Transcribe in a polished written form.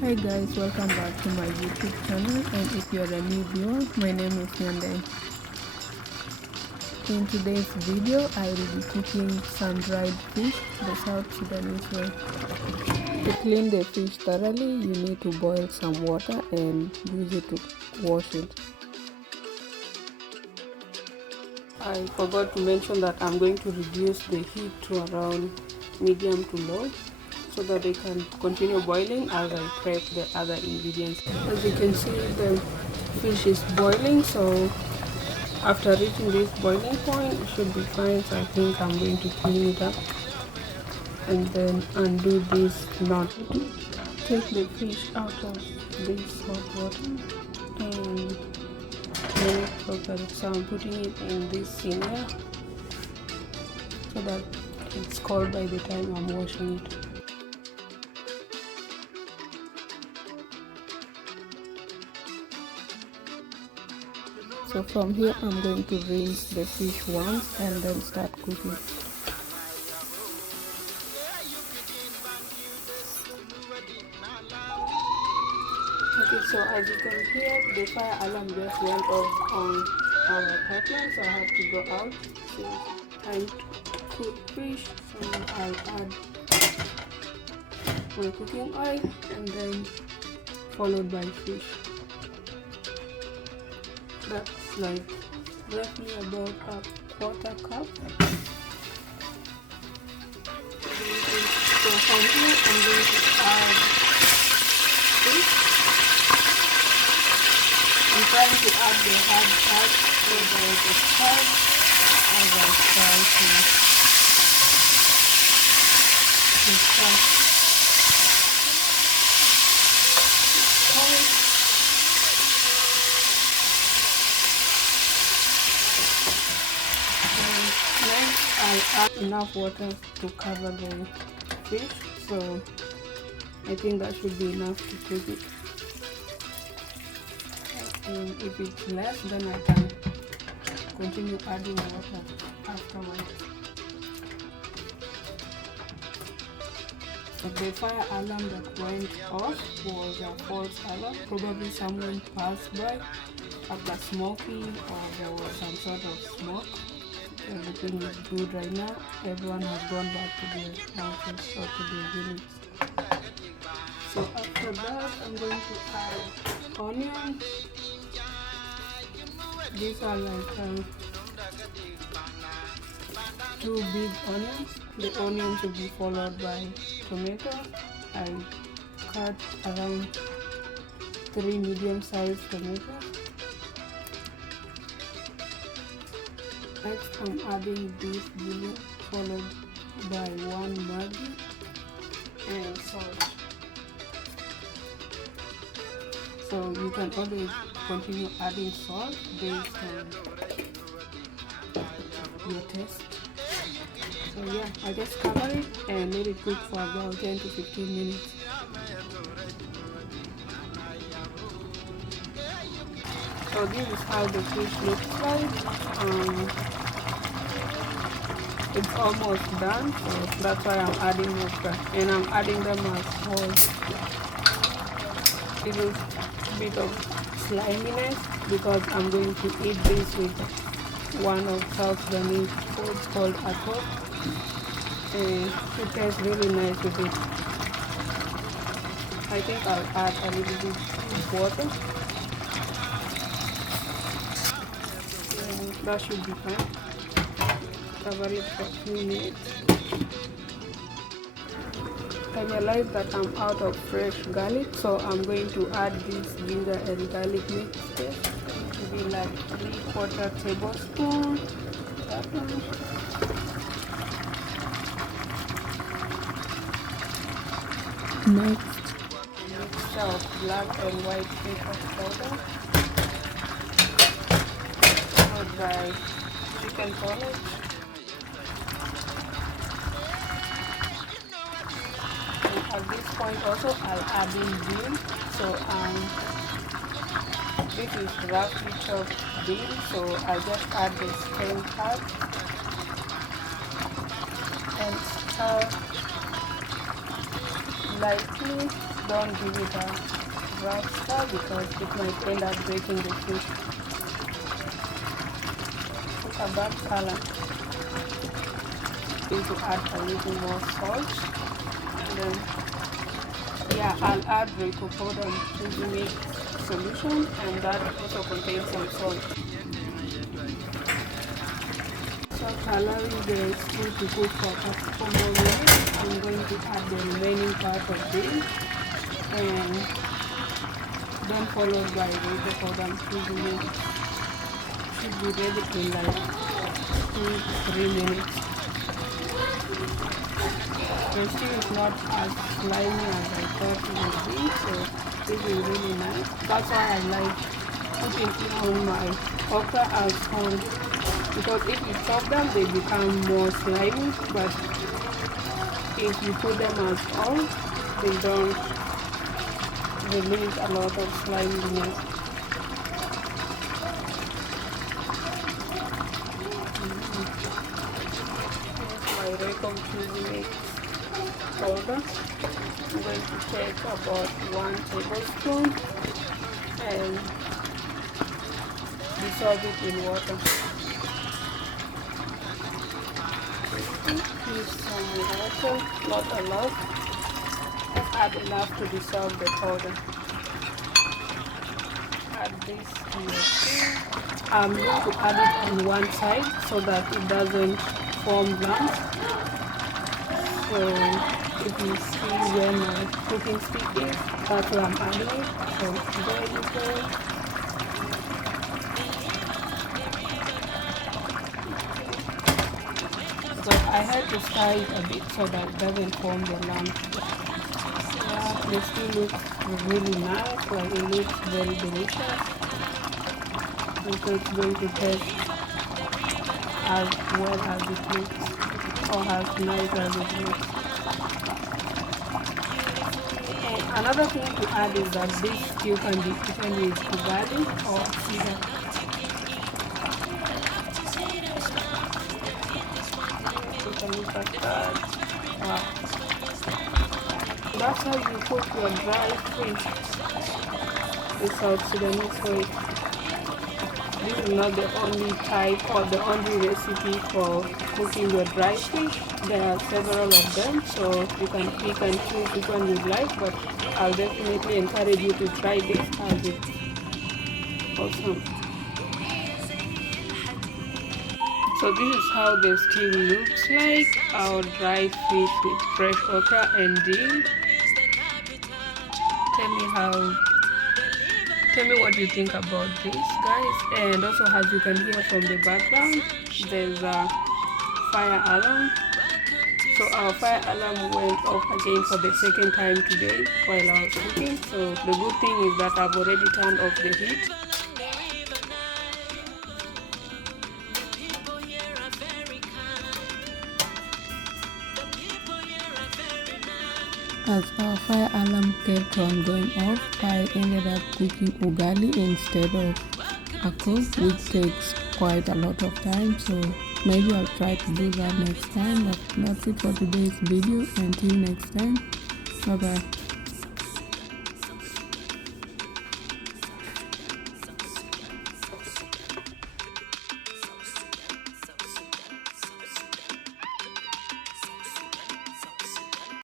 Hi guys, welcome back to my YouTube channel, and if you're a new viewer, my name is Nyande. In today's video, I will be cooking some dried fish the South Sudanese way. To clean the fish thoroughly, you need to boil some water and use it to wash it. I forgot to mention that I'm going to reduce the heat to around medium to low, so that they can continue boiling as I prep the other ingredients. As you can see, the fish is boiling, so after reaching this boiling point, it should be fine. So I think I'm going to clean it up and then undo this knot. Take the fish out of this hot water and let it cook. So I'm putting it in this senior so that it's cold by the time I'm washing it. So from here, I'm going to rinse the fish once and then start cooking. Okay, so as you can hear, the fire alarm just went off on our pipeline, so I have to go out. So time to cook fish, so I'll add my cooking oil and then followed by fish. That's like roughly about a quarter cup. So from here I'm going to add fish. I'm trying to add the hard part so that it is hard as I try to start. I add enough water to cover the fish, so I think that should be enough to cook it. And if it's less, then I can continue adding water afterwards. So the fire alarm that went off was a false alarm. Probably someone passed by after smoking, or there was some sort of smoke. Everything is good right now. Everyone has gone back to their houses or to their units. So after that, I'm going to add onion. These are like 2 big onions. The onion should be followed by tomato. I cut around 3 medium-sized tomatoes. Next, I'm adding beef bullion followed by 1 maggi and salt. So you can always continue adding salt based on your taste. So yeah, I just cover it and let it cook for about 10 to 15 minutes. So this is how the fish looks like. It's almost done, so that's why I'm adding okra, and I'm adding them as whole. It is a bit of sliminess because I'm going to eat this with one of South Sudanese foods called Jock, and it tastes really nice with it. I think I'll add a little bit of water. And that should be fine. Cover it for a few minutes. I realized that I'm out of fresh garlic, so I'm going to add this ginger and garlic mix paste. It will be like 3/4 tablespoon. That one. Next, a mixture of black and white pepper powder, followed by chicken poulet. At this point also I'll add in dill. So this is roughly chopped dill, so I'll just add the stem part and stir lightly don't give it a rough stir because it might end up breaking the fish. It's a bad color. Going to add a little more salt, and then I'll add Royco powder to make solution, and that also contains some salt. So allowing the stew to cook for 4 more minutes, I'm going to add the remaining part of this, and then followed by Royco powder and seasoning. Should be ready in like 2-3 minutes. The stew is not as slimy as I thought it would be, so this is really nice. That's why I like putting it on my okra as whole, because if you chop them they become more slimy, but if you put them as whole they don't release a lot of sliminess. My Royco mchuzi powder. I'm going to take about 1 tablespoon and dissolve it in water. Use some water, not a lot. Add enough to dissolve the powder. Add this to your stew. I'm going to add it on one side so that it doesn't form lumps. So if you see where my cooking stick is, that's where I'm adding it. So there you go. So I had to stir it a bit so that it doesn't form the lump. Yeah, the stew looks really nice, like it looks very delicious. And so it's going to taste as well as it looks, or as nice as it looks. Another thing to add is that this stew can be eaten with ugali or sida. Take a look at that. Wow. That's how you cook your dry fish. The South Sudanese way. This is not the only type or the only recipe for cooking your dry fish. There are several of them, so you can pick and choose which one you like, but I'll definitely encourage you to try this as it's awesome. So this is how the stew looks like, our dry fish with fresh okra and dill. Tell me what you think about this, guys. And also, as you can hear from the background, there's a fire alarm. So our fire alarm went off again for the second time today while I was cooking. So the good thing is that I've already turned off the heat. As our fire alarm kept on going off, I ended up cooking ugali instead of a cook, which takes quite a lot of time. So maybe I'll try to do that next time. But that's it for today's video. Until next time, bye bye.